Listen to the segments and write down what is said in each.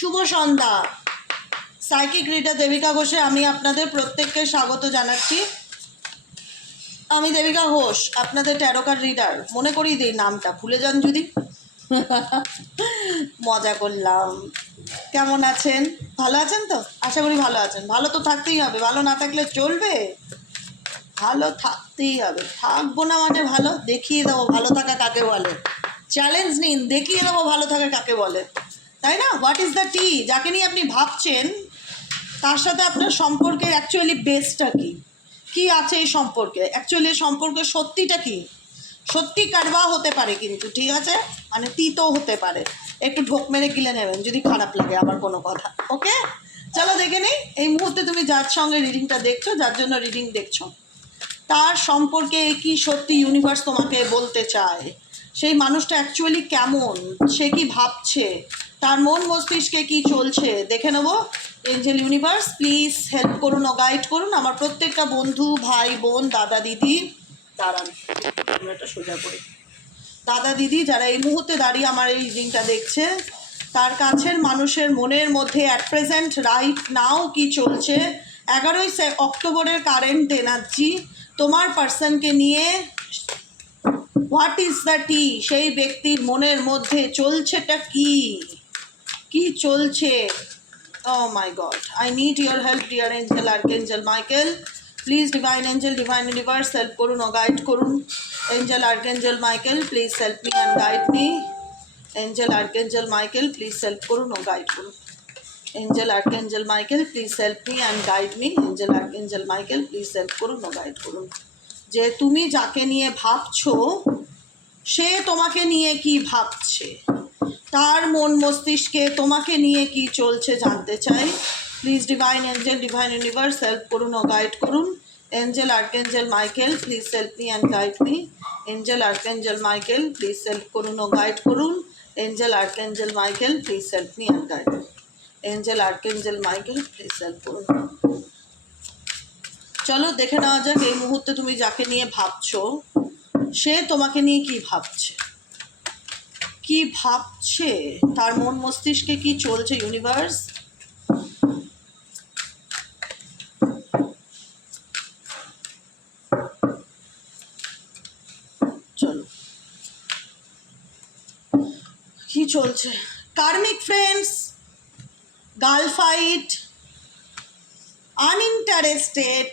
শুভ সন্ধ্যা। Psychic reader Devika ঘোষে আমি আপনাদের প্রত্যেককে স্বাগত জানাচ্ছি। আমি দেবিকা ঘোষ, আপনাদের ট্যারো কার্ড রিডার। মনে করিয়ে দিই নামটা, ভুলে যান যদি। মজা করলাম। কেমন আছেন? ভালো আছেন তো? আশা করি ভালো আছেন। ভালো তো থাকতেই হবে, ভালো না থাকলে চলবে? ভালো থাকতেই হবে। থাকবো না মানে ভালো দেখিয়ে দেবো ভালো থাকা কাকে বলে। চ্যালেঞ্জ নিন, দেখিয়ে দেবো ভালো থাকা কাকে বলে, তাই না? হোয়াট ইজ দ্য টি? যাকে নিয়ে আপনি ভাবছেন তার সাথে আপনার সম্পর্কের অ্যাকচুয়ালি বেসটা কী, কী আছে এই সম্পর্কে, অ্যাকচুয়ালি সম্পর্কের সত্যিটা কী। সত্যি কারবা হতে পারে কিন্তু, ঠিক আছে, মানে তিতও হতে পারে। একটু ঢোক মেরে গিলে নেবেন যদি খারাপ লাগে আমার কোনো কথা। ওকে, চলো দেখে নেই এই মুহূর্তে তুমি যার সঙ্গে রিডিংটা দেখছো, যার জন্য রিডিং দেখছো, তার সম্পর্কে কি সত্যি ইউনিভার্স তোমাকে বলতে চায়। সেই মানুষটা অ্যাকচুয়ালি কেমন, সে কি ভাবছে, তার মন মস্তিষ্কে কি চলছে দেখে নেবো। এঞ্জেল ইউনিভার্স প্লিজ হেল্প করুন ও গাইড করুন আমার প্রত্যেকটা বন্ধু, ভাই, বোন, দাদা, দিদি। দাঁড়ান, আমরা এটা সোজা করি। দাদা, দিদি যারা এই মুহূর্তে দাঁড়িয়ে আমার এই রিডিংটা দেখছে, তার কাছের মানুষের মনের মধ্যে অ্যাট প্রেজেন্ট রাইট নাও কি চলছে। 11ই অক্টোবরের কারেন্ট এনার্জি তোমার পার্সনকে নিয়ে হোয়াট ইজ দ্য টি, সেই ব্যক্তির মনের মধ্যে চলছেটা কি, কি চলছে। Oh my god, I need your help dear angel archangel Michael. Please divine angel, divine universe help করুন ও গাইড করুন। Angel archangel Michael please help me and guide me. Angel archangel Michael please help করুন ও guide করুন। Angel archangel Michael please help me and guide me. Angel archangel Michael please help করুন ও guide করুন। যে তুমি যাকে নিয়ে ভাবছো সে তোমাকে নিয়ে কি ভাবছে, তার মন মস্তিষ্কে তোমাকে নিয়ে কি চলছে জানতে চাই। Please divine angel, divine universe help করুন ও গাইড করুন। Angel archangel Michael please help me and guide me. Angel archangel Michael please help করুন ও গাইড করুন। Angel archangel Michael please help me and guide me. Angel archangel Michael please help করুন। চলো দেখে নেওয়া যাক এই মুহূর্তে তুমি যাকে নিয়ে ভাবছো সে তোমাকে নিয়ে কি ভাবছে, কি ভাবছে, তার মন মস্তিষ্কে কি চলছে ইউনিভার্স। চলো কি চলছে। Karmic friends, girl fight, uninterested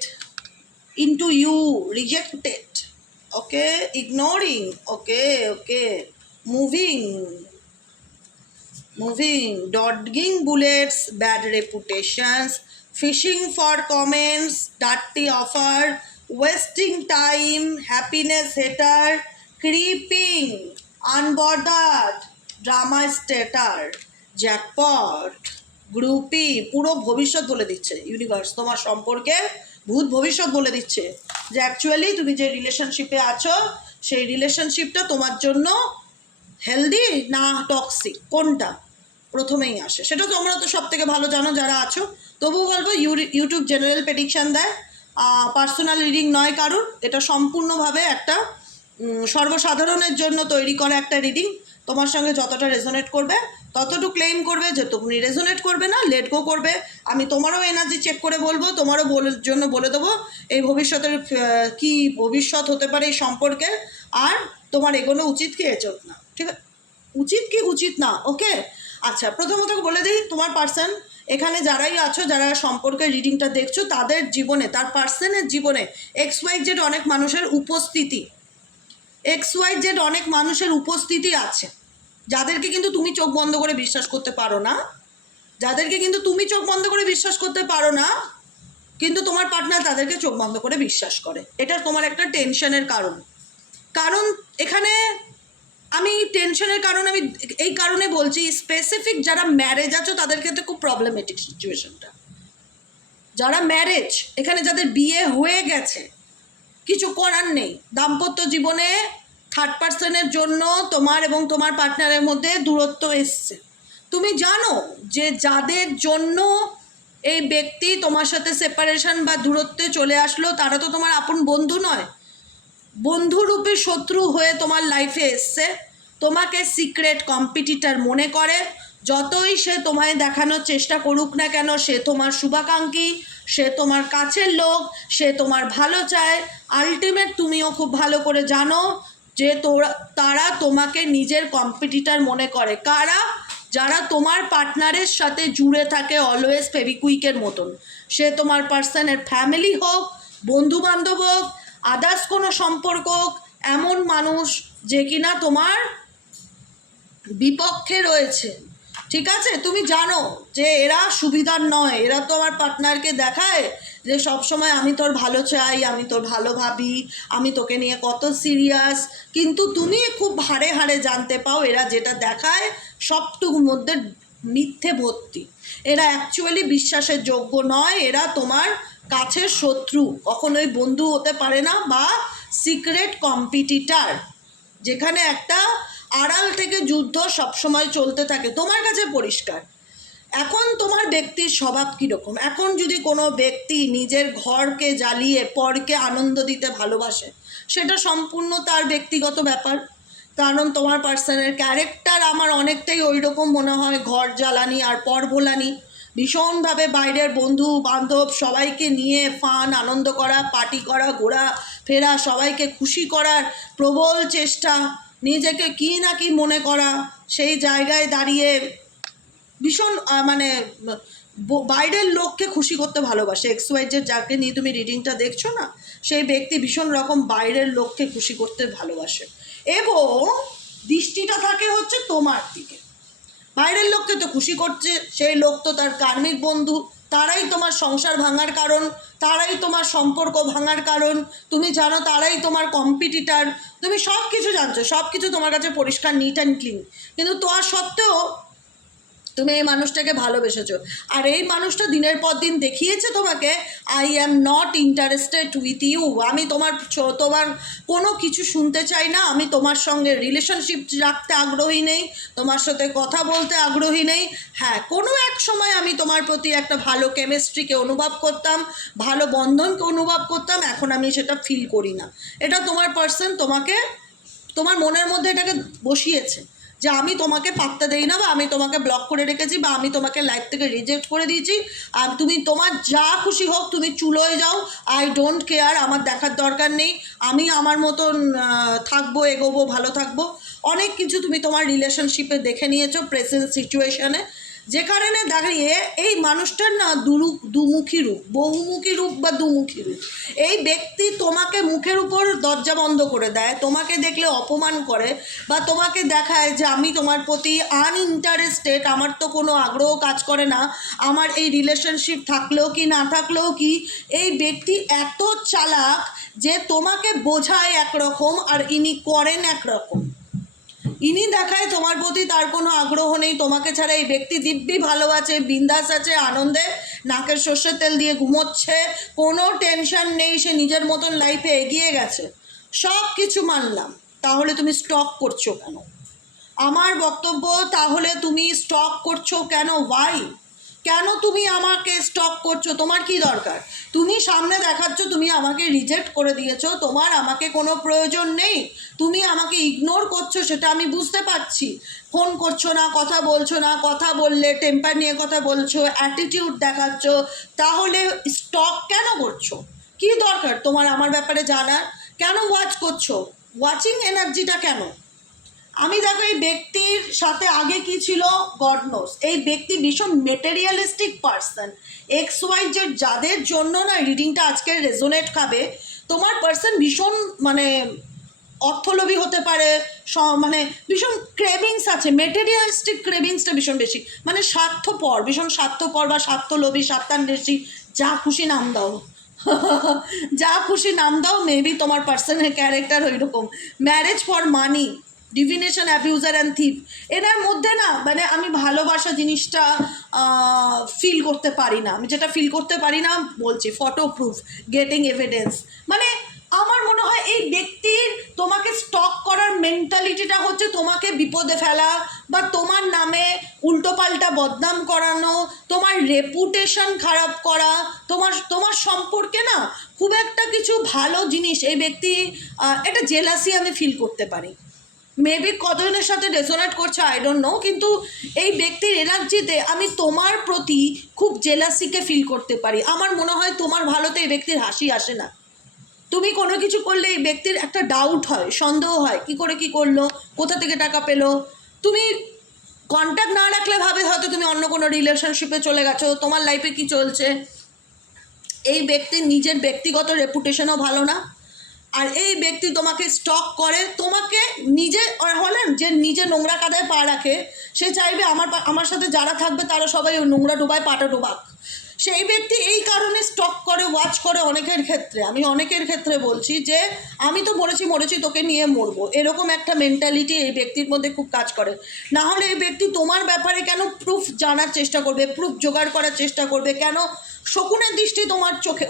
into you, rejected, okay, ignoring, okay, moving, dodging bullets, bad reputations, fishing for comments, dirty offer, wasting time, happiness hater, creeping, unbothered, drama starter, jackpot, গ্রুপি। পুরো ভবিষ্যৎ বলে দিচ্ছে universe তোমার সম্পর্কে, ভূত ভবিষ্যৎ বলে দিচ্ছে যে অ্যাকচুয়ালি তুমি যে রিলেশনশিপে আছো সেই রিলেশনশিপটা তোমার জন্য হেলদি না টক্সিক কোনটা প্রথমেই আসে, সেটা তোমরা তো সব থেকে ভালো জানো যারা আছো। তবুও বলবো ইউটিউব জেনারেল প্রেডিকশান দেয়, পার্সোনাল রিডিং নয় কারুর, এটা সম্পূর্ণভাবে একটা সর্বসাধারণের জন্য তৈরি করা একটা রিডিং। তোমার সঙ্গে যতটা রেজোনেট করবে ততটুকু ক্লেম করবে, যে তুমি রেজোনেট করবে না লেট গো করবে। আমি তোমারও এনার্জি চেক করে বলবো, তোমারও জন্য বলে দেবো এই ভবিষ্যতের কি ভবিষ্যৎ হতে পারে এই সম্পর্কের, আর তোমার এগোনো উচিত কি এচোট না, ঠিক আছে, উচিত কি উচিত না। ওকে, আচ্ছা প্রথমত বলে দিই তোমার পার্সন এখানে যারাই আছো, যারা সম্পর্কের রিডিংটা দেখছো, তাদের জীবনে, তার পার্সনের জীবনে XYZ অনেক মানুষের উপস্থিতি, XYZ অনেক মানুষের উপস্থিতি আছে, যাদেরকে কিন্তু তুমি চোখ বন্ধ করে বিশ্বাস করতে পারো না, যাদেরকে কিন্তু তুমি চোখ বন্ধ করে বিশ্বাস করতে পারো না, কিন্তু তোমার পার্টনার তাদেরকে চোখ বন্ধ করে বিশ্বাস করে। এটা তোমার একটা টেনশনের কারণ। কারণ এখানে আমি টেনশনের কারণ আমি এই কারণে বলছি, স্পেসিফিক যারা ম্যারেজ আছো তাদের ক্ষেত্রে খুব প্রবলেমেটিক সিচুয়েশনটা। যারা ম্যারেজ, এখানে যাদের বিয়ে হয়ে গেছে, কিছু করার নেই, দাম্পত্য জীবনে থার্ড পার্সনের জন্য তোমার এবং তোমার পার্টনারের মধ্যে দূরত্ব এসছে। তুমি জানো যে যাদের জন্য এই ব্যক্তি তোমার সাথে সেপারেশন বা দূরত্বে চলে আসলো তারা তো তোমার আপন বন্ধু নয়, বন্ধুরূপী শত্রু হয়ে তোমার লাইফে এসছে, তোমাকে সিক্রেট কম্পিটিটর মনে করে। যতই সে তোমায় দেখানোর চেষ্টা করুক না কেন, সে তোমার শুভাকাঙ্ক্ষী, সে তোমার কাছের লোক, সে তোমার ভালো চায়, আলটিমেট তুমিও খুব ভালো করে জানো যে তারা তোমাকে নিজের কম্পিটিটার মনে করে। কারা? যারা তোমার পার্টনারের সাথে জুড়ে থাকে অলওয়েজ ফেভিকুইকের মতন। সে তোমার পার্সনের ফ্যামিলি হোক, বন্ধু বান্ধব হোক, আদার্স কোনো সম্পর্ক হোক, এমন মানুষ যে কিনা তোমার বিপক্ষে রয়েছে। ঠিক আছে, তুমি জানো যে এরা সুবিধার নয়, এরা তো আমার পার্টনারকে দেখায় যে সবসময় আমি তোর ভালো চাই, আমি তোর ভালো ভাবি, আমি তোকে নিয়ে কত সিরিয়াস, কিন্তু তুমি খুব হাড়ে হাড়ে জানতে পাও এরা যেটা দেখায় সবটুকুর মধ্যে মিথ্যে ভর্তি। এরা অ্যাকচুয়ালি বিশ্বাসের যোগ্য নয়, এরা তোমার কাছের শত্রু, কখনোই বন্ধু হতে পারে না, বা সিক্রেট কম্পিটিটার, যেখানে একটা আড়াল থেকে যুদ্ধ সবসময় চলতে থাকে। তোমার কাছে পরিষ্কার এখন তোমার ব্যক্তির স্বভাব কীরকম। এখন যদি কোনো ব্যক্তি নিজের ঘরকে জ্বালিয়ে পরকে আনন্দ দিতে ভালোবাসে, সেটা সম্পূর্ণ তার ব্যক্তিগত ব্যাপার। কারণ তোমার পার্সনের ক্যারেক্টার আমার অনেকটাই ওই রকম মনে হয়, ঘর জ্বালানি আর পর ভোলানি, ভীষণভাবে বাইরের বন্ধু বান্ধব সবাইকে নিয়ে ফান আনন্দ করা, পার্টি করা, ঘোরা ফেরা, সবাইকে খুশি করার প্রবল চেষ্টা, নিজেকে কি না কি মনে করা, সেই জায়গায় দাঁড়িয়ে ভীষণ মানে বাইরের লোককে খুশি করতে ভালোবাসে। এক্সওয়াইজেড যাকে নিয়ে তুমি রিডিংটা দেখছো না, সেই ব্যক্তি ভীষণ রকম বাইরের লোককে খুশি করতে ভালোবাসে, এবং দৃষ্টিটা থাকে হচ্ছে তোমার দিকে। বাইরের লোককে তো খুশি করছে, সেই লোক তো তার কার্মিক বন্ধু, তারাই তোমার সংসার ভাঙার কারণ, তারাই তোমার সম্পর্ক ভাঙার কারণ, তুমি জানো তারাই তোমার কম্পিটিটার, তুমি সব কিছু জানছো, সব কিছু তোমার কাছে পরিষ্কার নিট অ্যান্ড ক্লিন, কিন্তু তার সত্ত্বেও তুমি এই মানুষটাকে ভালোবেসেছো। আর এই মানুষটা দিনের পর দিন দেখিয়েছে তোমাকে, I am not interested with you, আমি তোমার কোনো কিছু শুনতে চাই না, আমি তোমার সঙ্গে রিলেশনশিপ রাখতে আগ্রহী নেই, তোমার সাথে কথা বলতে আগ্রহী নেই। হ্যাঁ, কোনো এক সময় আমি তোমার প্রতি একটা ভালো কেমিস্ট্রিকে অনুভব করতাম, ভালো বন্ধনকে অনুভব করতাম, এখন আমি সেটা ফিল করি না। এটা তোমার পার্সন তোমাকে, তোমার মনের মধ্যে এটাকে বসিয়েছে যে আমি তোমাকে পাত্তা দেই না, বা আমি তোমাকে ব্লক করে রেখেছি, বা আমি তোমাকে লাইফ থেকে রিজেক্ট করে দিয়েছি, আর তুমি তোমার যা খুশি হোক তুমি চুলোয় যাও, আই ডোন্ট কেয়ার, আমার দেখার দরকার নেই, আমি আমার মতন থাকবো, এগোবো, ভালো থাকবো। অনেক কিছু তুমি তোমার রিলেশনশিপে দেখে নিয়েছো প্রেজেন্ট সিচুয়েশনে, যে কারণে দাঁড়িয়ে এই মানুষটার না দুমুখী রূপ, বহুমুখী রূপ বা দুমুখী রূপ। এই ব্যক্তি তোমাকে মুখের উপর দরজা বন্ধ করে দেয়, তোমাকে দেখলে অপমান করে, বা তোমাকে দেখায় যে আমি তোমার প্রতি আনইন্টারেস্টেড, আমার তো কোনো আগ্রহ কাজ করে না, আমার এই রিলেশনশিপ থাকলেও কি না থাকলেও কি। এই ব্যক্তি এত চালাক যে তোমাকে বোঝায় একরকম আর ইনি করেন একরকম। ইনি দেখায় তোমার প্রতি তার কোনো আগ্রহ নেই, তোমাকে ছাড়া এই ব্যক্তি দিব্যি ভালো আছে, বিন্দাস আছে, আনন্দে নাকের সর্ষের তেল দিয়ে ঘুমোচ্ছে, কোনো টেনশন নেই, সে নিজের মতন লাইফে এগিয়ে গেছে। সব কিছু মানলাম, তাহলে তুমি স্টক করছো কেন? আমার বক্তব্য, তাহলে তুমি স্টক করছো কেন? ওয়াই? কেন তুমি আমাকে স্টক করছো? তোমার কি দরকার? তুমি সামনে দেখাচ্ছ তুমি আমাকে রিজেক্ট করে দিয়েছো, তোমার আমাকে কোনো প্রয়োজন নেই, তুমি আমাকে ইগনোর করছো, সেটা আমি বুঝতে পারছি। ফোন করছো না, কথা বলছো না, কথা বললে টেম্পার নিয়ে কথা বলছো, অ্যাটিটিউড দেখাচ্ছ, তাহলে স্টক কেন করছো? কি দরকার তোমার আমার ব্যাপারে জানার? কেন ওয়াচ করছো? ওয়াচিং এনার্জিটা কেন? আমি দেখো এই ব্যক্তির সাথে আগে কি ছিল গড নোস। এই ব্যক্তি ভীষণ materialistic person. X Y Z যাদের জন্য না রিডিংটা আজকে রেজোনেট খাবে, তোমার পার্সন ভীষণ মানে অর্থলোভী হতে পারে, মানে ভীষণ ক্রেভিংস আছে, মেটেরিয়ালিস্টিক ক্রেভিংসটা ভীষণ বেশি, মানে স্বার্থপর, ভীষণ স্বার্থপর বা স্বার্থলোভী, স্বার্থান্বেষী, যা খুশি নাম দাও যা খুশি নাম দাও। মেবি তোমার পার্সনের ক্যারেক্টার ওই রকম। Marriage for money, divination, abuser and থিপ, এটার মধ্যে না মানে আমি ভালোবাসা জিনিসটা ফিল করতে পারি না। আমি যেটা ফিল করতে পারি না বলছি, ফটো প্রুফ, গেটিং এভিডেন্স। মানে আমার মনে হয় এই ব্যক্তির তোমাকে স্টক করার মেন্টালিটিটা হচ্ছে তোমাকে বিপদে ফেলা, বা তোমার নামে উল্টোপাল্টা বদনাম করানো, তোমার রেপুটেশন খারাপ করা, তোমার সম্পর্কে না খুব একটা কিছু ভালো জিনিস এই ব্যক্তি, এটা জেলাসি আমি ফিল করতে পারি। মেবি কতজনের সাথে রেজোনেট করছে আই ডোন্ট নো, কিন্তু এই ব্যক্তির এনার্জিতে আমি তোমার প্রতি খুব জেলাসিকে ফিল করতে পারি। আমার মনে হয় তোমার ভালোতে এই ব্যক্তির হাসি আসে না। তুমি কোনো কিছু করলে এই ব্যক্তির একটা ডাউট হয়, সন্দেহ হয়, কি করে কি করলো, কোথা থেকে টাকা পেলো। তুমি কন্ট্যাক্ট না রাখলে ভাবে হয়তো তুমি অন্য কোনো রিলেশনশিপে চলে গেছো, তোমার লাইফে কি চলছে। এই ব্যক্তির নিজের ব্যক্তিগত রেপুটেশনও ভালো না, আর এই ব্যক্তি তোমাকে স্টক করে, তোমাকে নিজে হলেন যে নিজে নোংরা কাদায় পা রাখে, সে চাইবে আমার সাথে যারা থাকবে তারা সবাই ওই নোংরা ডোবায় পাটা ডোবাক। সেই ব্যক্তি এই কারণে স্টক করে, ওয়াচ করে অনেকের ক্ষেত্রে, আমি অনেকের ক্ষেত্রে বলছি যে আমি তো মরেছি তোকে নিয়ে মরবো, এরকম একটা মেন্টালিটি এই ব্যক্তির মধ্যে খুব কাজ করে। না হলে এই ব্যক্তি তোমার ব্যাপারে কেন প্রুফ জানার চেষ্টা করবে, প্রুফ জোগাড় করার চেষ্টা করবে, কেন শকুনের দৃষ্টি তোমার চোখে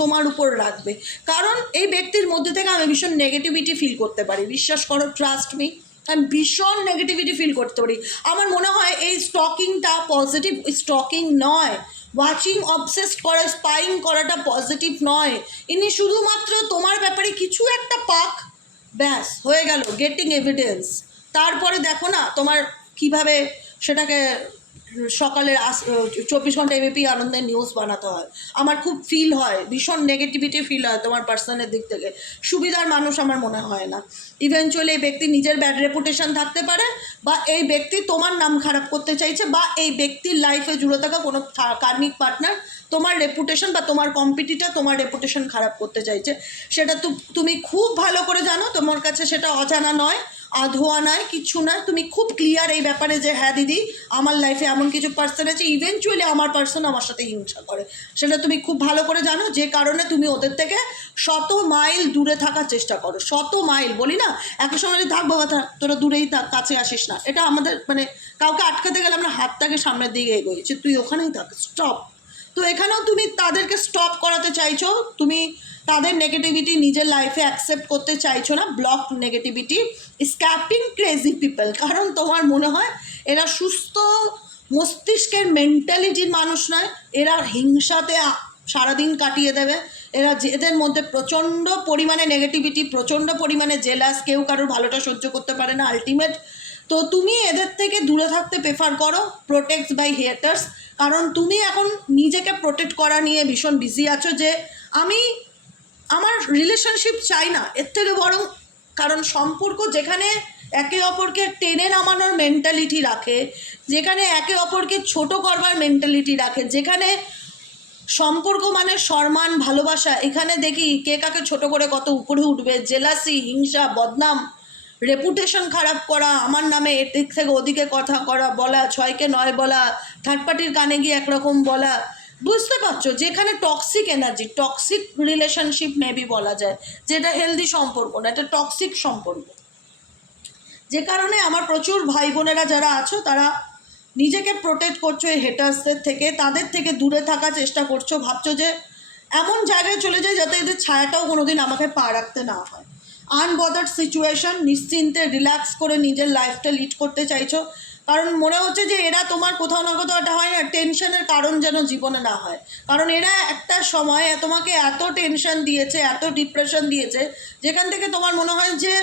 তোমার উপর রাখবে? কারণ এই ব্যক্তির মধ্যে থেকে আমি ভীষণ নেগেটিভিটি ফিল করতে পারি, বিশ্বাস করো, ট্রাস্ট মি, আমি ভীষণ নেগেটিভিটি ফিল করতে পারি। আমার মনে হয় এই স্টকিংটা পজিটিভ স্টকিং নয়, ওয়াচিং অবসেসড করা, স্পাইং করাটা পজিটিভ নয়। ইনি শুধুমাত্র তোমার ব্যাপারে কিছু একটা পাক, ব্যাস হয়ে গেল, গেটিং এভিডেন্স। তারপরে দেখো না তোমার কিভাবে সেটাকে সকালের 24 ঘন্টা এবিপি আনন্দের নিউজ বানাতে হয়। আমার খুব ফিল হয়, ভীষণ নেগেটিভিটি ফিল হয় তোমার পার্সনের দিক থেকে। সুবিধার মানুষ আমার মনে হয় না। ইভেনচুয়ালি এই ব্যক্তি নিজের ব্যাড রেপুটেশন থাকতে পারে, বা এই ব্যক্তি তোমার নাম খারাপ করতে চাইছে, বা এই ব্যক্তির লাইফে জুড়ে থাকা কোনো কার্মিক পার্টনার তোমার রেপুটেশন বা তোমার কম্পিটিটর তোমার রেপুটেশন খারাপ করতে চাইছে। সেটা তুমি খুব ভালো করে জানো, তোমার কাছে সেটা অজানা নয়, আধোয়া নয়, কিছু নয়। তুমি খুব ক্লিয়ার এই ব্যাপারে যে হ্যাঁ দিদি, আমার লাইফে এমন কিছু পার্সন আছে, ইভেনচুয়ালি আমার পার্সন আমার সাথে হিংসা করে, সেটা তুমি খুব ভালো করে জানো। যে কারণে তুমি ওদের থেকে 100 মাইল দূরে থাকার চেষ্টা করো। 100 মাইল বলি না, একই সময় থাক বাবা, তোরা দূরেই থাক, কাছে আসিস না। এটা আমাদের মানে কাউকে আটকাতে গেলে আমরা হাতটাকে সামনের দিকে এগোই, যে তুই ওখানেই থাক, স্টপ। তো এখানেও তুমি তাদেরকে স্টপ করাতে চাইছো, তুমি তাদের নেগেটিভিটি নিজের লাইফে অ্যাকসেপ্ট করতে চাইছো না। Block negativity, scrapping crazy people, কারণ তোমার মনে হয় এরা সুস্থ মস্তিষ্কের মেন্টালিটির মানুষ নয়, এরা হিংসাতে সারাদিন কাটিয়ে দেবে। এদের মধ্যে প্রচণ্ড পরিমাণে নেগেটিভিটি, প্রচণ্ড পরিমাণে জেলাস, কেউ কারোর ভালোটা সহ্য করতে পারে না আলটিমেট। তো তুমি এদের থেকে দূরে থাকতে প্রেফার করো, প্রোটেক্ট বাই হেটার্স। কারণ তুমি এখন নিজেকে প্রোটেক্ট করা নিয়ে ভীষণ বিজি আছো, যে আমি আমার রিলেশনশিপ চাই না, এর থেকে বরং, কারণ সম্পর্ক যেখানে একে অপরকে টেনে নামানোর মেন্টালিটি রাখে, যেখানে একে অপরকে ছোট করবার মেন্টালিটি রাখে, যেখানে সম্পর্ক মানে সম্মান ভালোবাসা, এখানে দেখি কে কাকে ছোট করে কত উপরে উঠবে, জেলাসি, হিংসা, বদনাম, রেপুটেশন খারাপ করা, আমার নামে এদিক থেকে ওদিকে কথা করা, বলা, 6কে 9 বলা, থার্ড পার্টির কানে গিয়ে একরকম বলা, বুঝতে পারছো? যেখানে toxic energy, toxic relationship maybe বলা যায়, যেটা হেলদি সম্পর্ক না, এটা টক্সিক সম্পর্ক। যে কারণে আমার প্রচুর ভাই বোনেরা যারা আছো, তারা নিজেকে প্রোটেক্ট করছো এই হেটার্সদের থেকে, তাদের থেকে দূরে থাকার চেষ্টা করছো, ভাবছো যে এমন জায়গায় চলে যায় যাতে এদের ছায়াটাও কোনোদিন আমাকে পা রাখতে না হয়। আনবদার্ড সিচুয়েশন, নিশ্চিন্তে রিল্যাক্স করে নিজের লাইফটা লিড করতে চাইছো, কারণ মনে হচ্ছে যে এরা তোমার কোথাও না কোথাও একটা হয় না, টেনশনের কারণ যেন জীবনে না হয়। কারণ এরা একটা সময় তোমাকে এত টেনশন দিয়েছে, এত ডিপ্রেশন দিয়েছে, যেখান থেকে তোমার মনে হয় যে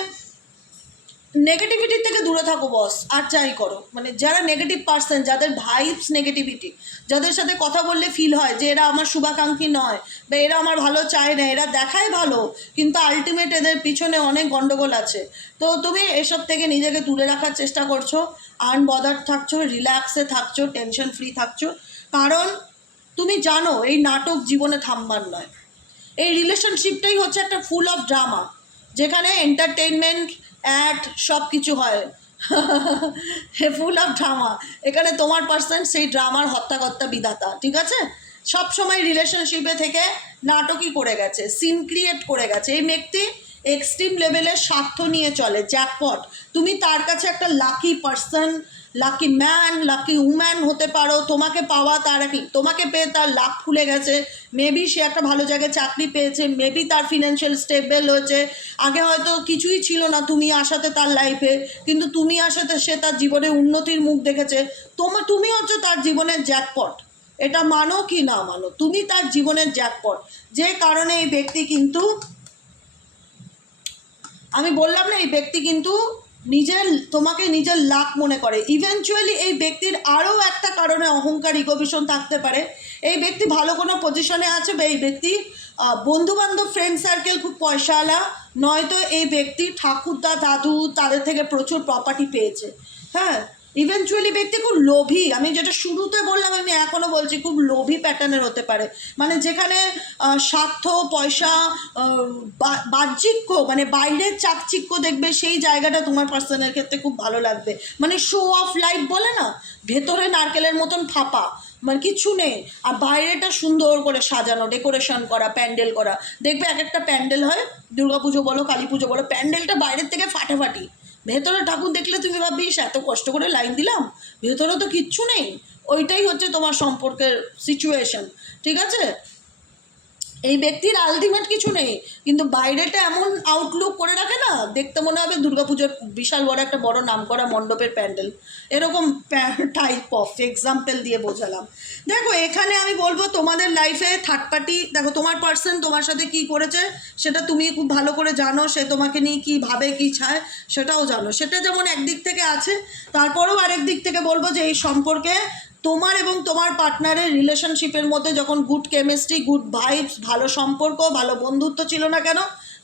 নেগেটিভিটির থেকে দূরে থাকো বস, আর যাই করো। মানে যারা নেগেটিভ পার্সন, যাদের ভাইবস নেগেটিভিটি, যাদের সাথে কথা বললে ফিল হয় যে এরা আমার শুভাকাঙ্ক্ষী নয়, বা এরা আমার ভালো চায় না, এরা দেখায় ভালো কিন্তু আলটিমেট এদের পিছনে অনেক গন্ডগোল আছে, তো তুমি এসব থেকে নিজেকে দূরে রাখার চেষ্টা করছো, আনবদার্ড থাকছো, রিল্যাক্সে থাকছো, টেনশন ফ্রি থাকছো। কারণ তুমি জানো এই নাটক জীবনে থামবার নয়। এই রিলেশনশিপটাই হচ্ছে একটা ফুল অফ ড্রামা, যেখানে এন্টারটেনমেন্ট, অ্যাড, সব কিছু হয়। Full of drama. এখানে তোমার পার্সন সেই ড্রামার হত্যাকর্তা, বিধাতা, ঠিক আছে? সব সময় রিলেশনশিপে থেকে নাটকই করে গেছে, সিন ক্রিয়েট করে গেছে। এই ব্যক্তি এক্সট্রিম লেভেলের স্বার্থ নিয়ে চলে, জ্যাকপট। তুমি তার কাছে একটা lucky person, lucky man, lucky woman হতে পারো। তোমাকে পাওয়া, তোমাকে পেয়ে তার লাক খুলে গেছে। মেবি সে একটা ভালো জায়গায় চাকরি পেয়েছে, মেবি তার ফিনান্সিয়াল স্টেবল হয়েছে। আগে হয়তো কিছুই ছিল না তুমি আসাতে তার লাইফে, কিন্তু তুমি আসাতে সে তার জীবনে উন্নতির মুখ দেখেছে। তুমি হচ্ছে তার জীবনের জ্যাকপট, এটা মানো কি না মানো, তুমি তার জীবনের জ্যাকপট। যে কারণে এই ব্যক্তি কিন্তু, আমি বললাম না, এই ব্যক্তি কিন্তু তোমাকে নিজের লাক মনে করে। ইভেনচুয়ালি এই ব্যক্তির আরও একটা কারণে অহংকার ইগোভিশন থাকতে পারে। এই ব্যক্তি ভালো কোনো পজিশনে আছে বা এই ব্যক্তি বন্ধুবান্ধব ফ্রেন্ড সার্কেল খুব পয়সাওয়ালা, নয়তো এই ব্যক্তি ঠাকুরদা দাদু তাদের থেকে প্রচুর প্রপার্টি পেয়েছে। হ্যাঁ, ইভেনচুয়ালি ব্যক্তি খুব লোভী, আমি যেটা শুরুতে বললাম আমি এখনও বলছি, খুব লোভী প্যাটার্নের হতে পারে। মানে যেখানে স্বার্থ পয়সা বাহ্যিক মানে বাইরের চাকচিক্য দেখবে, সেই জায়গাটা তোমার পার্সনের ক্ষেত্রে খুব ভালো লাগবে। মানে শো অফ লাইফ বলে না, ভেতরে নারকেলের মতন ফাঁপা, মানে কিছু নেই, আর বাইরেটা সুন্দর করে সাজানো, ডেকোরেশন করা, প্যান্ডেল করা। দেখবে এক একটা প্যান্ডেল হয়, দুর্গাপুজো বলো কালী পুজো বলো, প্যান্ডেলটা বাইরের থেকে ফাটাফাটি, ভেতরে ঠাকুর দেখলে তুমি ভাববিস এত কষ্ট করে লাইন দিলাম, ভেতরে তো কিচ্ছু নেই। ওইটাই হচ্ছে তোমার সম্পর্কের সিচুয়েশন, ঠিক আছে? এই ব্যক্তির আলটিমেট কিছু নেই, কিন্তু বাইরেটা এমন আউটলুক করে রাখে না, দেখতে মনে হবে দুর্গাপুজোর বিশাল বড় একটা বড় নামকরা মণ্ডপের প্যান্ডেল, এরকম টাইপ অফ এক্সাম্পল দিয়ে বোঝালাম। দেখো এখানে আমি বলবো তোমাদের লাইফে থার্ড পার্টি, দেখো তোমার পার্সন তোমার সাথে কি করেছে সেটা তুমি খুব ভালো করে জানো, সে তোমাকে নিয়ে কী ভাবে কী চায় সেটাও জানো। সেটা যেমন একদিক থেকে আছে, তারপরেও আরেক দিক থেকে বলবো যে এই সম্পর্কে তোমার এবং তোমার পার্টনারের রিলেশনশিপের মধ্যে যখন গুড কেমিস্ট্রি, গুড ভাইবস, ভালো সম্পর্ক, ভালো বন্ধুত্ব ছিল না কেন,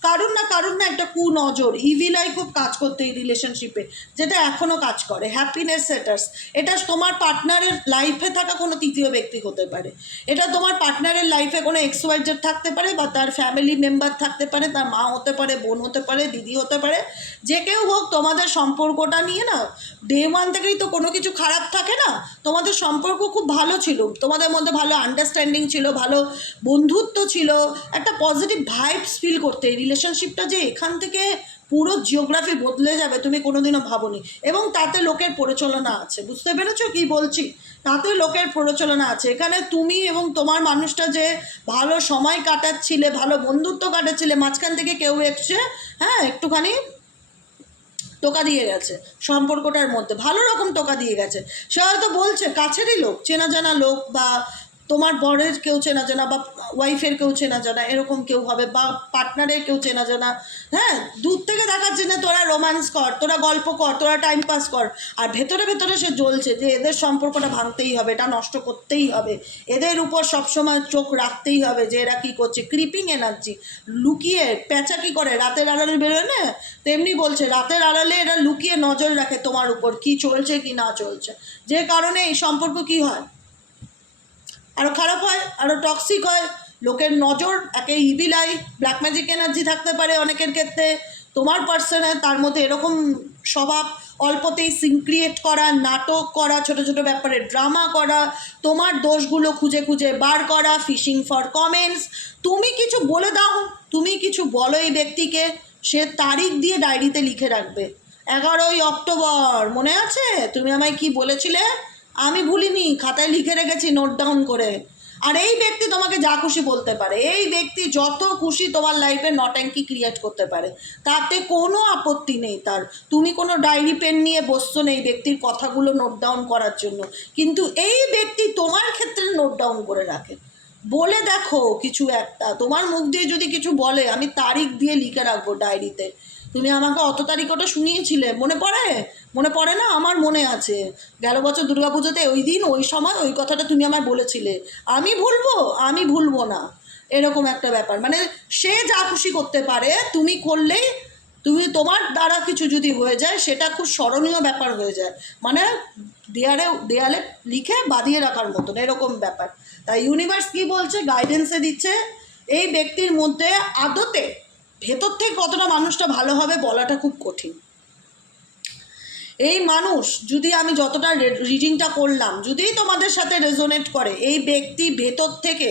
কারুর না একটা কুনজর, ইভিল আই খুব কাজ করতো এই রিলেশনশিপে, যেটা এখনও কাজ করে। হ্যাপিনেস সেটার্স, এটা তোমার পার্টনারের লাইফে থাকা কোনো তৃতীয় ব্যক্তি হতে পারে, এটা তোমার পার্টনারের লাইফে কোনো XYZ থাকতে পারে, বা তার ফ্যামিলি মেম্বার থাকতে পারে, তার মা হতে পারে, বোন হতে পারে, দিদি হতে পারে, যে কেউ হোক। তোমাদের সম্পর্কটা নিয়ে না ডে ওয়ান থেকেই তো কোনো কিছু খারাপ থাকে না, তোমাদের সম্পর্ক খুব ভালো ছিল, তোমাদের মধ্যে ভালো আন্ডারস্ট্যান্ডিং ছিল, ভালো বন্ধুত্ব ছিল, একটা পজিটিভ ভাইবস ফিল করতে। এই রিলেশনশিপটা যে এখান থেকে পুরো জিওগ্রাফি বদলে যাবে তুমি কোনোদিনও ভাবোনি, এবং তাতে লোকের প্রচলনা আছে, বুঝতে পেরেছো কি বলছি? তাতে লোকের প্রচলনা আছে। এখানে তুমি এবং তোমার মানুষটা যে ভালো সময় কাটাচ্ছিলে, ভালো বন্ধুত্ব কাটাচ্ছিলে, মাঝখান থেকে কেউ এসছে, হ্যাঁ একটুখানি টোকা দিয়ে গেছে সম্পর্কটার মধ্যে, ভালো রকম টোকা দিয়ে গেছে। সে হয়তো বলছে কাছেরই লোক, চেনা জানা লোক, বা তোমার বরের কেউ চেনা জানা, বা ওয়াইফের কেউ চেনা জানা, এরকম কেউ হবে, বা পার্টনারের কেউ চেনা জানা। হ্যাঁ, দূর থেকে দেখাচ্ছে না তোরা রোম্যান্স কর, তোরা গল্প কর, তোরা টাইম পাস কর, আর ভেতরে ভেতরে সে জ্বলছে যে এদের সম্পর্কটা ভাঙতেই হবে, এটা নষ্ট করতেই হবে, এদের উপর সবসময় চোখ রাখতেই হবে যে এরা কী করছে। ক্রিপিং এনার্জি, লুকিয়ে পেঁচা কী করে রাতের আড়ালে বেরোয় না, তেমনি বলছে রাতের আড়ালে এরা লুকিয়ে নজর রাখে তোমার উপর কি চলছে কি না চলছে, যে কারণে এই সম্পর্ক কি হয়, আরও খারাপ হয়, আরও টক্সিক হয়। লোকের নজর, একে evil I, black magic energy থাকতে পারে অনেকের ক্ষেত্রে। তোমার পার্সনে তার মধ্যে এরকম স্বভাব, অল্পতেই সিন ক্রিয়েট করা, নাটক করা, ছোটো ছোটো ব্যাপারে ড্রামা করা, তোমার দোষগুলো খুঁজে খুঁজে বার করা, ফিশিং ফর কমেন্টস। তুমি কিছু বলে দাও, তুমি কিছু বলো এই ব্যক্তিকে, সে তারিখ দিয়ে ডায়েরিতে লিখে রাখবে, 11ই অক্টোবর মনে আছে তুমি আমায় কি বলেছিলে, আমি ভুলিনি, খাতায় লিখে রেখেছি নোট ডাউন করে। আর এই ব্যক্তি তোমাকে যা খুশি বলতে পারে, এই ব্যক্তি যত খুশি তোমার লাইফে নট্যাঙ্কি ক্রিয়েট করতে পারে, তাতে কোনো আপত্তি নেই তার। তুমি কোনো ডায়েরি পেন নিয়ে বসছো না এই ব্যক্তির কথাগুলো নোট ডাউন করার জন্য, কিন্তু এই ব্যক্তি তোমার ক্ষেত্রে নোট ডাউন করে রাখে। বলে দেখো কিছু একটা, তোমার মুখ দিয়ে যদি কিছু বলে, আমি তারিখ দিয়ে লিখে রাখবো ডায়েরিতে, তুমি আমাকে অত তারিখ ওটা শুনিয়েছিলে, মনে পড়ে? মনে পড়ে না? আমার মনে আছে, গেল বছর দুর্গাপুজোতে ওই দিন ওই সময় ওই কথাটা তুমি আমায় বলেছিলে, আমি ভুলবো না, এরকম একটা ব্যাপার। মানে সে যা খুশি করতে পারে, তুমি করলেই, তোমার দ্বারা কিছু যদি হয়ে যায় সেটা খুব স্মরণীয় ব্যাপার হয়ে যায়, মানে দেয়ালে লিখে বাঁধিয়ে রাখার মতন এরকম ব্যাপার। তাই ইউনিভার্স কী বলছে, গাইডেন্সে দিচ্ছে, এই ব্যক্তির মধ্যে আদতে ভেতর থেকে কতটা মানুষটা ভালো হবে বলাটা খুব কঠিন। এই মানুষ যদি, আমি যতটা রিডিংটা করলাম, যদি তোমাদের সাথে রেজোনেট করে, এই ব্যক্তি ভেতর থেকে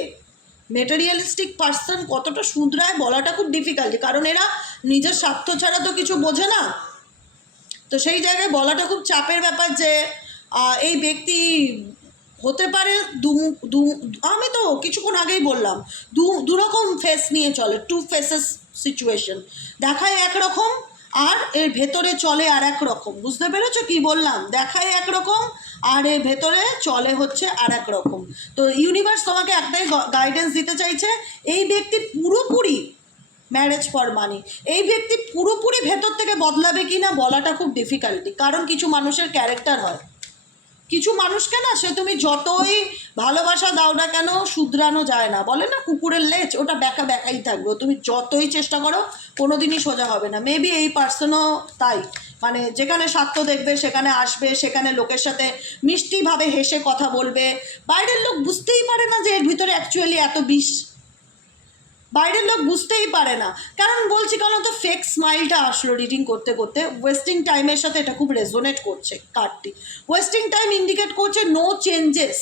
মেটেরিয়ালিস্টিক পার্সন কতটা শুধরায় বলাটা খুব ডিফিকাল্ট, কারণ এরা নিজের স্বার্থ ছাড়া তো কিছু বোঝে না। তো সেই জায়গায় বলাটা খুব চাপের ব্যাপার যে এই ব্যক্তি হতে পারে আমি তো কিছুক্ষণ আগেই বললাম, দুরকম ফেস নিয়ে চলে, টু ফেসেস সিচুয়েশন, দেখায় একরকম আর এর ভেতরে চলে আর এক রকম। বুঝতে পেরেছো কি বললাম? দেখায় একরকম আর এর ভেতরে চলে হচ্ছে আর এক রকম। তো ইউনিভার্স তোমাকে একটাই গাইডেন্স দিতে চাইছে, এই ব্যক্তি পুরোপুরি ম্যারেজ ফর মানি। এই ব্যক্তি পুরোপুরি ভেতর থেকে বদলাবে কি না বলাটা খুব ডিফিকাল্টি, কারণ কিছু মানুষের ক্যারেক্টার হয়, কিছু মানুষকে না সে তুমি যতই ভালোবাসা দাও না কেন শুধরানো যায় না, বলে না কুকুরের লেজ, ওটা ব্যাকা ব্যাকাই থাকবে, তুমি যতই চেষ্টা করো কোনোদিনই সোজা হবে না। মেবি এই পার্সনও তাই, মানে যেখানে স্বার্থ দেখবে সেখানে আসবে, সেখানে লোকের সাথে মিষ্টিভাবে হেসে কথা বলবে, বাইরের লোক বুঝতেই পারে না যে এর ভিতরে অ্যাকচুয়ালি এত বিষ, বাইরের লোক বুঝতেই পারে না। কারণ বলছি কারণ তো ফেক স্মাইলটা আসলো রিডিং করতে করতে, ওয়েস্টিং টাইমের সাথে এটা খুব রেজোনেট করছে কার্ডটি। ওয়েস্টিং টাইম ইন্ডিকেট করছে নো চেঞ্জেস,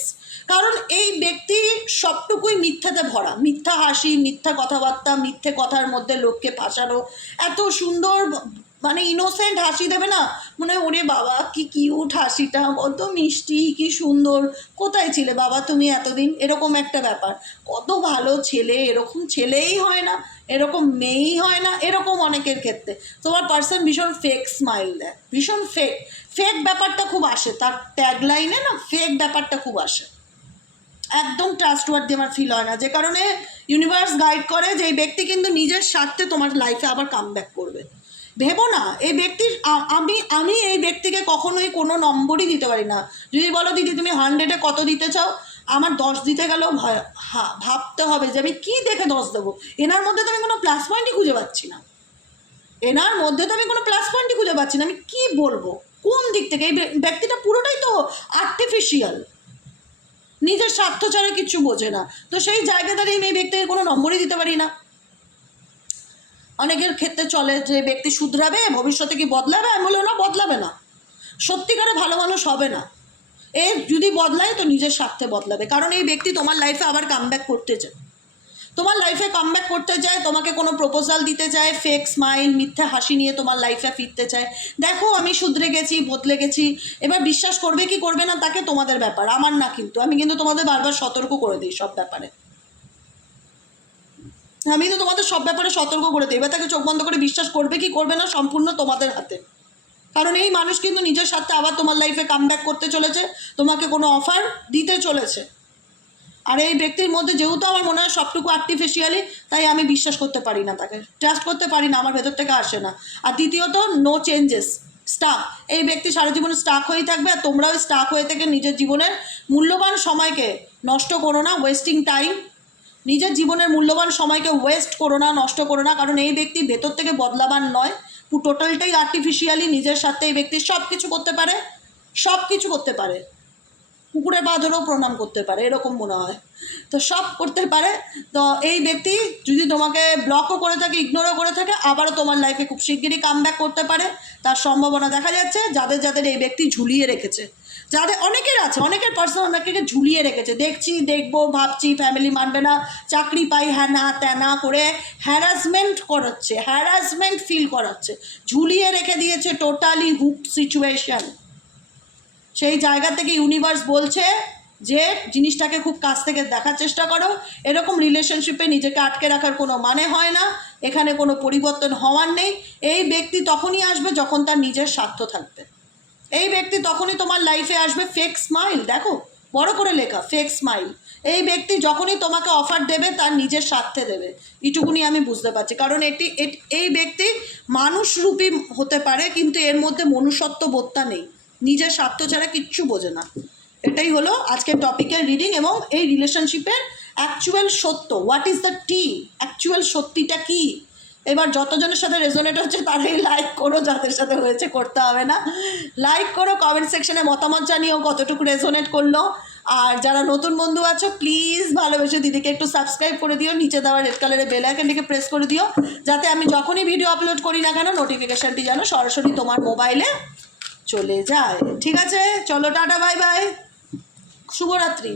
কারণ এই ব্যক্তি সবটুকুই মিথ্যাতে ভরা, মিথ্যা হাসি, মিথ্যা কথাবার্তা, মিথ্যে কথার মধ্যে লোককে ফাঁসানো, এত সুন্দর মানে ইনোসেন্ট হাসি দেবে না, মনে হয় ওরে বাবা কি কিউট হাসিটা, কত মিষ্টি, কি সুন্দর, কোথায় ছিলে বাবা তুমি এতদিন, এরকম একটা ব্যাপার। কত ভালো ছেলে, এরকম ছেলেই হয় না, এরকম মেয়েই হয় না, এরকম অনেকের ক্ষেত্রে তোমার পার্সন ভীষণ ফেক স্মাইল দেয়, ভীষণ ফেক, ফেক ব্যাপারটা খুব আসে তার ট্যাগলাইনে না, ফেক ব্যাপারটা খুব আসে, একদম ট্রাস্টওয়ার্দি আমার ফিল হয় না। যে কারণে ইউনিভার্স গাইড করে যে এই ব্যক্তি কিন্তু নিজের স্বার্থে তোমার লাইফে আবার কামব্যাক করবে। ভেবো না এই ব্যক্তির, আমি এই ব্যক্তিকে কখনোই কোনো নম্বরই দিতে পারি না। যদি বলো দিদি তুমি 100-এ কত দিতে চাও, আমার 10 দিতে গেলেও ভাবতে হবে যে আমি কী দেখে 10 দেবো। এনার মধ্যে তো আমি কোনো প্লাস পয়েন্টই খুঁজে পাচ্ছি না, এনার মধ্যে তো আমি কোনো প্লাস পয়েন্টই খুঁজে পাচ্ছি না, আমি কী বলবো কোন দিক থেকে। এই ব্যক্তিটা পুরোটাই তো আর্টিফিশিয়াল, নিজের স্বার্থ ছাড়া কিছু বোঝে না, তো সেই জায়গা দাঁড়িয়ে আমি এই ব্যক্তিকে কোনো নম্বরই দিতে পারি না। অনেকের ক্ষেত্রে চলে যে ব্যক্তি শুধরাবে, ভবিষ্যতে কি বদলাবে, আমি বলবো না বদলাবে না, সত্যিকারে ভালো মানুষ হবে না। এ যদি বদলায় তো নিজের স্বার্থে বদলাবে, কারণ এই ব্যক্তি তোমার লাইফে আবার কামব্যাক করতে চায়, তোমার লাইফে কামব্যাক করতে চায়, তোমাকে কোনো প্রপোজাল দিতে চায়, ফেক স্মাইল মিথ্যা হাসি নিয়ে তোমার লাইফে ফিরতে চায়, দেখো আমি শুধরে গেছি, বদলে গেছি। এবার বিশ্বাস করবে কি করবে না তাকে তোমাদের ব্যাপার, আমার না, কিন্তু আমি কিন্তু তোমাদের বারবার সতর্ক করে দিই সব ব্যাপারে, আমি তো তোমাদের সব ব্যাপারে সতর্ক করে দিই। এবার তাকে চোখ বন্ধ করে বিশ্বাস করবে কি করবে না সম্পূর্ণ তোমাদের হাতে, কারণ এই মানুষ কিন্তু নিজের সাথে আবার তোমার লাইফে কামব্যাক করতে চলেছে, তোমাকে কোনো অফার দিতে চলেছে। আর এই ব্যক্তির মধ্যে যেহেতু আমার মনে হয় সবটুকু আর্টিফিশিয়ালি, তাই আমি বিশ্বাস করতে পারি না, তাকে ট্রাস্ট করতে পারি না, আমার ভেতর থেকে আসে না। আর দ্বিতীয়ত নো চেঞ্জেস, স্টাক, এই ব্যক্তি সারা জীবনে স্টাক হয়েই থাকবে, আর তোমরাও স্টাক হয়ে থেকে নিজের জীবনের মূল্যবান সময়কে নষ্ট করো না, ওয়েস্টিং টাইম, নিজের জীবনের মূল্যবান সময়কে ওয়েস্ট করো না, নষ্ট করো না, কারণ এই ব্যক্তি ভেতর থেকে বদলাবান নয়, টোটালটাই আর্টিফিশিয়ালি নিজের সাথে এই ব্যক্তি সব কিছু করতে পারে, সব কিছু করতে পারে, কুকুরের পা ধরেও প্রণাম করতে পারে, এরকম মনে হয়, তো সব করতে পারে। তো এই ব্যক্তি যদি তোমাকে ব্লকও করে থাকে, ইগনোরও করে থাকে, আবারও তোমার লাইফে খুব শিগগিরই কামব্যাক করতে পারে, তার সম্ভাবনা দেখা যাচ্ছে। যাদের যাদের এই ব্যক্তি ঝুলিয়ে রেখেছে, যাদের অনেকের আছে, অনেকের পার্সোনাল অনেকে ঝুলিয়ে রেখেছে, দেখছি দেখবো ভাবছি, ফ্যামিলি মানবে না, চাকরি পাই হ্যাঁ না ত্যানা করে হ্যারাসমেন্ট করাচ্ছে, হ্যারাসমেন্ট ফিল করাচ্ছে, ঝুলিয়ে রেখে দিয়েছে, টোটালি হুক সিচুয়েশন। সেই জায়গা থেকে ইউনিভার্স বলছে যে জিনিসটাকে খুব কাছ থেকে দেখার চেষ্টা করো, এরকম রিলেশনশিপে নিজেকে আটকে রাখার কোনো মানে হয় না, এখানে কোনো পরিবর্তন হওয়ার নেই। এই ব্যক্তি তখনই আসবে যখন তার নিজের স্বার্থ থাকবে, এই ব্যক্তি তখনই তোমার লাইফে আসবে। ফেক স্মাইল দেখো, বড় করে লেখা ফেক স্মাইল, এই ব্যক্তি যখনই তোমাকে অফার দেবে তার নিজের স্বার্থে দেবে, এটুকুনি আমি বুঝতে পারছি। কারণ এই ব্যক্তি মানুষরূপী হতে পারে, কিন্তু এর মধ্যে মনুষ্যত্ব বোধটা নেই, নিজের স্বার্থ ছাড়া কিচ্ছু বোঝে না। এটাই হলো আজকের টপিকের রিডিং এবং এই রিলেশনশিপের অ্যাকচুয়াল সত্য, what is the T, actual সত্যিটা কী। এবার যতজনের সাথে রেজোনেট হচ্ছে তারাই লাইক করো, যাদের সাথে হয়েছে করতে হবে না, লাইক করো, কমেন্ট সেকশনে মতামত জানিও কতটুকু রেজোনেট করলো। আর যারা নতুন বন্ধু আছো প্লিজ ভালোবেসে দিদিকে একটু সাবস্ক্রাইব করে দিও, নিচে দেওয়া রেড কালারের বেল আইকনটিকে প্রেস করে দিও, যাতে আমি যখনই ভিডিও আপলোড করি না কেন নোটিফিকেশানটি যেন সরাসরি তোমার মোবাইলে চলে যায়। ঠিক আছে, চলো টাটা, বাই বাই, শুভরাত্রি।